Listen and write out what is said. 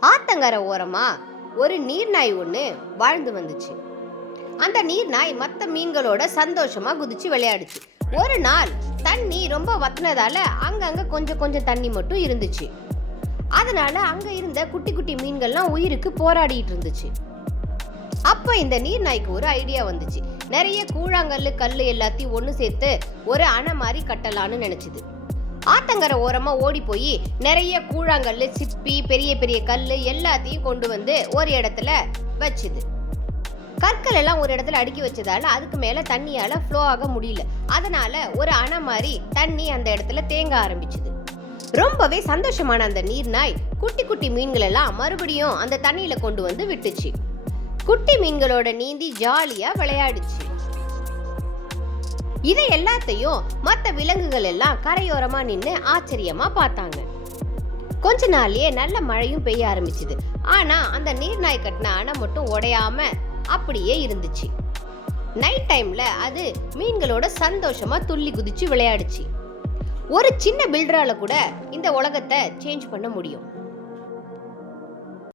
ஆத்தங்கரை ஓரமா ஒரு நீர்நாய் ஒன்று வாழ்ந்து வந்துச்சு. அந்த நீர்நாய் மற்ற மீன்களோட சந்தோஷமா குதிச்சு விளையாடுச்சு. ஒரு நாள் தண்ணி ரொம்ப வத்தினதால அங்கங்க கொஞ்சம் கொஞ்சம் தண்ணி மட்டும் இருந்துச்சு. அதனால அங்க இருந்த குட்டி குட்டி மீன்கள்லாம் உயிருக்கு போராடிட்டு இருந்துச்சு. அப்ப இந்த நீர்நாய்க்கு ஒரு ஐடியா வந்துச்சு. நிறைய கூழாங்கல்லு கல்லு எல்லாத்தையும் ஒன்று சேர்த்து ஒரு அணை மாதிரி கட்டலான்னு நினைச்சுது. ஆத்தங்கரை ஓரமா ஓடி போய் நிறைய கூழாங்கல்லு, சிப்பி, பெரிய பெரிய கல்லு எல்லாத்தையும் கொண்டு வந்து ஒரு இடத்துல வச்சுது. கற்கள் எல்லாம் ஒரு இடத்துல அடுக்கி வச்சதால அதுக்கு மேல தண்ணியால ஃப்ளோ ஆக முடியல. அதனால ஒரு அணை மாதிரி தண்ணி அந்த இடத்துல தேங்க ஆரம்பிச்சுது. ரொம்பவே சந்தோஷமான அந்த நீர்நாய் குட்டி குட்டி மீன்கள் எல்லாம் மறுபடியும் அந்த தண்ணியில கொண்டு வந்து விட்டுச்சு. குட்டி மீன்களோட நீந்தி ஜாலியா விளையாடுச்சு. இதை எல்லாத்தையும் மற்ற விலங்குகள் எல்லாம் கரையோரமா நின்று ஆச்சரியமா பார்த்தாங்க. கொஞ்ச நாள்லயே நல்ல மழையும் பெய்ய ஆரம்பிச்சுது. ஆனா அந்த நீர்நாய் கட்டின அணை மட்டும் உடையாம அப்படியே இருந்துச்சு. நைட் டைம்ல அது மீன்களோட சந்தோஷமா துள்ளி குதிச்சு விளையாடுச்சு. ஒரு சின்ன பில்டரால கூட இந்த உலகத்தை சேஞ்ச் பண்ண முடியும்.